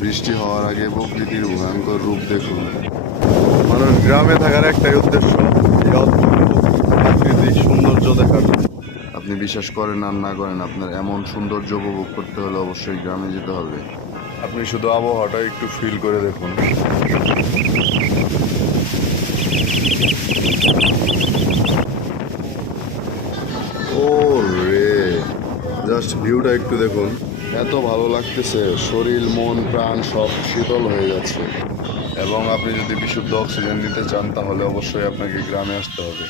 বৃষ্টি হওয়ার আগে প্রকৃতির ভয়ঙ্কর রূপ দেখুন। মানুষ গ্রামে থাকার একটাই উদ্দেশ্য, এই অদ্ভুত প্রাকৃতিক সৌন্দর্য দেখার। আপনি বিশ্বাস করেন আর না করেন, আপনার এমন সৌন্দর্য উপভোগ করতে হলে অবশ্যই গ্রামে যেতে হবে। আপনি শুধু আবহাওয়াটা একটু ফিল করে দেখুন। ও রে, জাস্ট ভিউটা একটু দেখুন। এত ভালো লাগতেছে, শরীর মন প্রাণ সব শীতল হয়ে যাচ্ছে। এবং আপনি যদি বিশুদ্ধ অক্সিজেন নিতে চান তাহলে অবশ্যই আপনাকে গ্রামে আসতে হবে।